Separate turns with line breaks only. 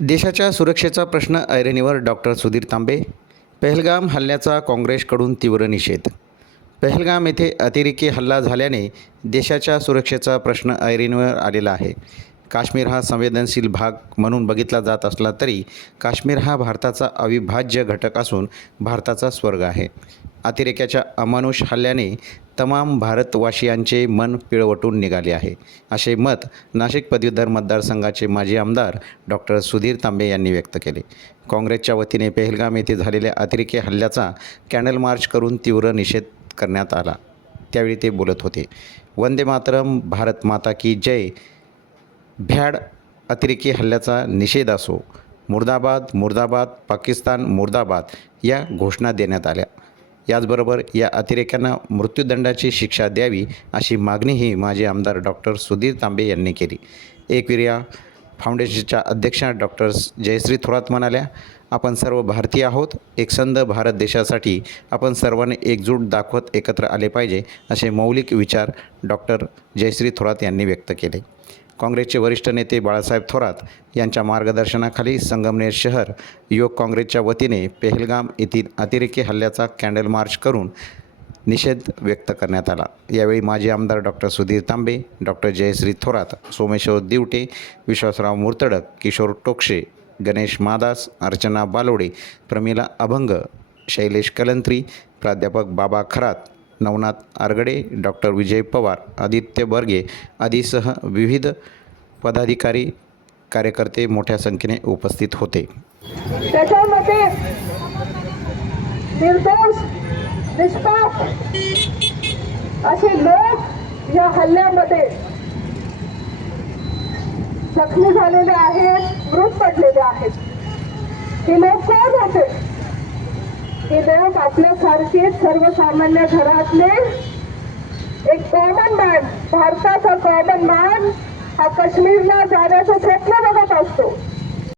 देशाच्या सुरक्षेचा प्रश्न ऐरणीवर डॉक्टर सुधीर तांबे पहलगाम हल्ल्याचा काँग्रेसकडून तीव्र निषेध. पहलगाम येथे अतिरेकी हल्ला झाल्याने देशाच्या सुरक्षेचा प्रश्न ऐरणीवर आलेला आहे. काश्मीर हा संवेदनशील भाग म्हणून बघितला जात असला तरी काश्मीर हा भारताचा अविभाज्य घटक असून भारताचा स्वर्ग आहे. अतिरेक्याच्या अमानुष हल्ल्याने तमाम भारतवासियांचे मन पिळवटून निघाले आहे. असे मत नाशिक पदवीधर मतदारसंघाचे माजी आमदार डॉक्टर सुधीर तांबे यांनी व्यक्त केले. काँग्रेसच्या वतीने पेहलगाम येथे झालेल्या अतिरेकी हल्ल्याचा कॅनल मार्च करून तीव्र निषेध करण्यात आला. त्यावेळी ते बोलत होते. वंदे मातरम भारत माता की जय. भ्याड अतिरेकी हल्ल्याचा निषेध असो मुर्दाबाद मुर्दाबाद पाकिस्तान मुर्दाबाद या घोषणा देण्यात आल्या. याचबरोबर या अतिरेक्यांना मृत्यूदंडाची शिक्षा द्यावी अशी मागणीही माजी आमदार डॉक्टर सुधीर तांबे यांनी केली. एकविर्या फाउंडेशनच्या अध्यक्षा डॉक्टर जयश्री थोरात म्हणाल्या आपण सर्व भारतीय आहोत. एकसंध भारत देशासाठी आपण सर्वांनी एकजूट दाखवत एकत्र आले पाहिजे असे मौलिक विचार डॉक्टर जयश्री थोरात यांनी व्यक्त केले. काँग्रेसचे वरिष्ठ नेते बाळासाहेब थोरात यांच्या मार्गदर्शनाखाली संगमनेर शहर युवक काँग्रेसच्या वतीने पेहलगाम येथील अतिरेकी हल्ल्याचा कॅन्डल मार्च करून निषेध व्यक्त करण्यात आला. यावेळी माजी आमदार डॉक्टर सुधीर तांबे डॉक्टर जयश्री थोरात सोमेश्वर दिवटे विश्वासराव मुर्तडक किशोर टोक्षे गणेश मादास अर्चना बालोडे प्रमिला अभंग शैलेश कलंत्री प्राध्यापक बाबा खरात नवनाथ आरगडे डॉक्टर विजय पवार आदित्य बर्गे आदीसह विविध पदाधिकारी कार्यकर्ते मोठ्या संख्येने उपस्थित होते.
त्याच्यामध्ये निर्दोष निष्पाप असे लोक या हल्ल्यामध्ये जखमी झालेले आहेत मृत पडलेले आहेत. हे लोक कोण होते? आपल्यासारखे सर्वसामान्य घरातले एक कॉमन मॅन भारताचा कॉमन मॅन हा काश्मीरला जाण्याचं स्वप्न बघत असतो.